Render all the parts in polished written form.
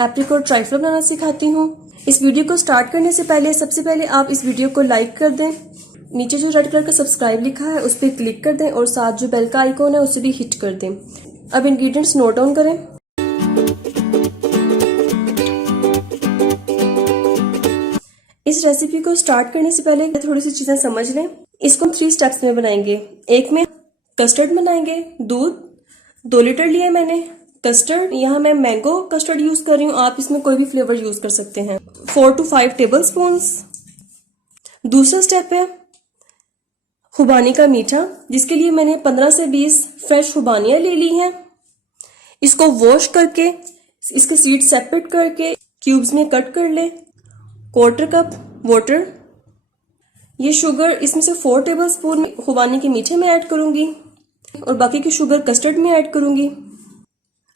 Apricot trifle बनाना सिखाती हूँ। इस वीडियो को स्टार्ट करने से पहले सबसे पहले आप इस वीडियो को लाइक कर दें, नीचे जो रेड कलर का सब्सक्राइब लिखा है उस पर क्लिक कर दें और साथ जो बेल का आइकॉन है उसे भी हिट कर दें। अब इंग्रेडिएंट्स नोट डाउन करें। इस रेसिपी को स्टार्ट करने से पहले थोड़ी सी चीजें समझ लें। इसको हम 3 स्टेप्स में बनाएंगे। एक में कस्टर्ड बनाएंगे। दूध 2 लीटर लिया मैंने। कस्टर्ड यहाँ मैं मैंगो कस्टर्ड यूज कर रही हूँ, आप इसमें कोई भी फ्लेवर यूज कर सकते हैं। 4 to 5 टेबल स्पून। दूसरा स्टेप है खुबानी का मीठा, जिसके लिए मैंने 15 से 20 फ्रेश खुबानियां ले ली हैं। इसको वॉश करके इसके सीड सेपरेट करके क्यूब्स में कट कर ले। 1/4 कप वाटर। ये शुगर इसमें से 4 टेबल स्पून खुबानी के मीठे में ऐड करूंगी और बाकी की शुगर कस्टर्ड में ऐड करूंगी।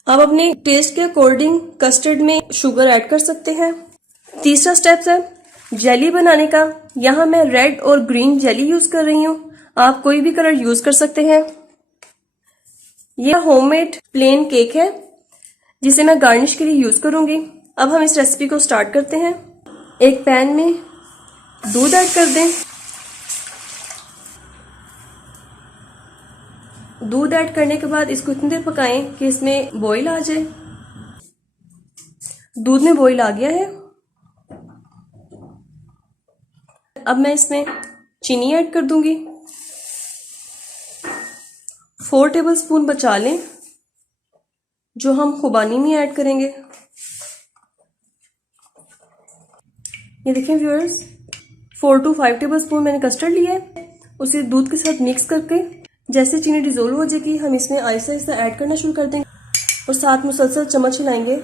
आप अपने टेस्ट के अकॉर्डिंग कस्टर्ड में शुगर ऐड कर सकते हैं। तीसरा स्टेप है जेली बनाने का। यहाँ मैं रेड और ग्रीन जेली यूज कर रही हूँ, आप कोई भी कलर यूज कर सकते हैं। यह होममेड प्लेन केक है जिसे मैं गार्निश के लिए यूज करूंगी। अब हम इस रेसिपी को स्टार्ट करते हैं। एक पैन में दूध ऐड कर दें। दूध ऐड करने के बाद इसको इतनी देर पकाएं कि इसमें बॉईल आ जाए। दूध में बॉईल आ गया है। अब मैं इसमें चीनी ऐड कर दूंगी। 4 टेबल स्पून बचा लें जो हम खुबानी में ऐड करेंगे। ये देखें व्यूअर्स, 4 to 5 टेबल स्पून मैंने कस्टर्ड लिया है। उसे दूध के साथ मिक्स करके जैसे चीनी डिजोल्व हो जाएगी हम इसमें आहिस्ता आहिस्ता ऐड करना शुरू कर देंगे और साथ मुसलसल चम्मच हिलाएंगे।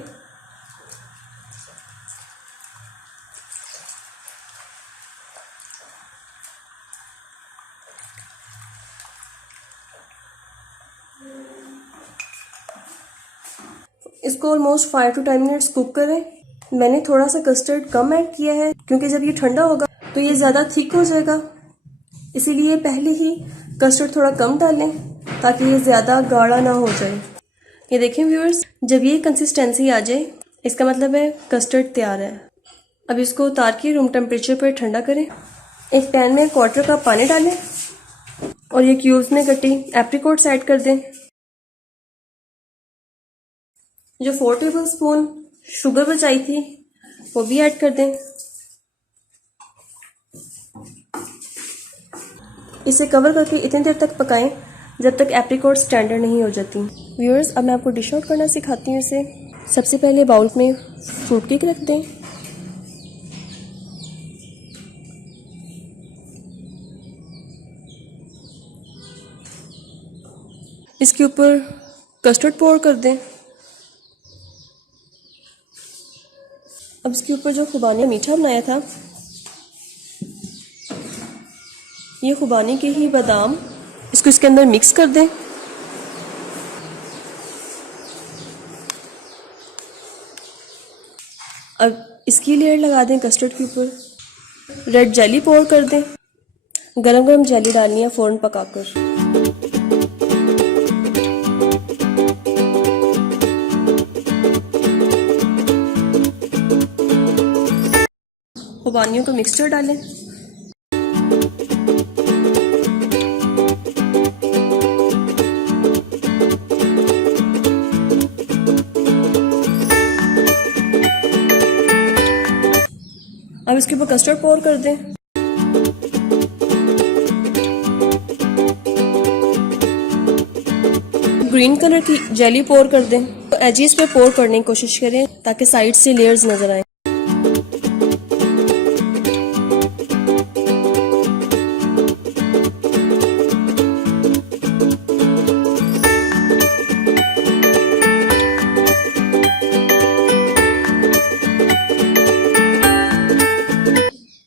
इसको ऑलमोस्ट 5 to 10 मिनट्स कुक करें। मैंने थोड़ा सा कस्टर्ड कम ऐड किया है क्योंकि जब ये ठंडा होगा तो ये ज़्यादा थिक हो जाएगा, इसीलिए पहले ही कस्टर्ड थोड़ा कम डालें ताकि ये ज़्यादा गाढ़ा ना हो जाए। ये देखें व्यूअर्स, जब ये कंसिस्टेंसी आ जाए इसका मतलब है कस्टर्ड तैयार है। अब इसको उतार के रूम टेम्परेचर पर ठंडा करें। एक पैन में 1/4 कप पानी डालें और ये क्यूब्स में कटी एप्रिकॉट्स ऐड कर दें। जो 4 टेबल स्पून शुगर बचाई थी वो भी ऐड कर दें। इसे कवर करके इतनी देर तक पकाएं जब तक एप्रिकॉट स्टैंडर्ड नहीं हो जाती। व्यूअर्स, अब मैं आपको डिश आउट करना सिखाती हूँ इसे। सबसे पहले बाउल में फ्रूट केक रख दें। इसके ऊपर कस्टर्ड पोर कर दें। अब इसके ऊपर जो खुबानी मीठा बनाया था, ये खुबानी के ही बादाम, इसको इसके अंदर मिक्स कर दें। अब इसकी लेयर लगा दें कस्टर्ड के ऊपर। रेड जेली पोर कर दें। गरम गरम जेली डालनी है फ़ौरन पकाकर। खुबानियों का मिक्सचर डालें। अब इसके ऊपर कस्टर्ड पोर कर दें। ग्रीन कलर की जेली पोर कर दें। तो एजेस पे पोर करने की कोशिश करें ताकि साइड से लेयर्स नजर आए।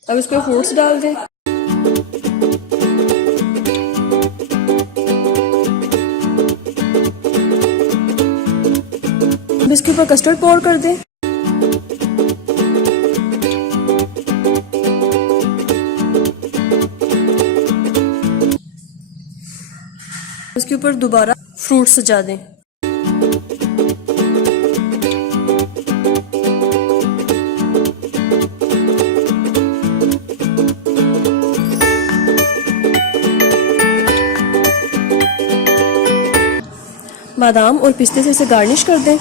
अब इसको फ्रूट्स डाल दें। अब इसके ऊपर कस्टर्ड पोर कर दें। उसके ऊपर दोबारा फ्रूट सजा दें। बादाम और पिस्ते से इसे गार्निश कर दें।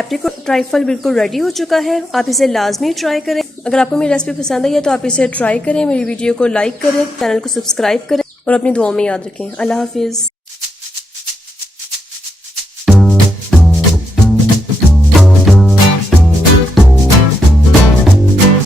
एप्रिकॉट ट्राइफल बिल्कुल रेडी हो चुका है। आप इसे लाजमी ट्राई करें। अगर आपको मेरी रेसिपी पसंद आई है तो आप इसे ट्राई करें, मेरी वीडियो को लाइक करें, चैनल को सब्सक्राइब करें और अपनी दुआओं में याद रखें। अल्लाह हाफिज़।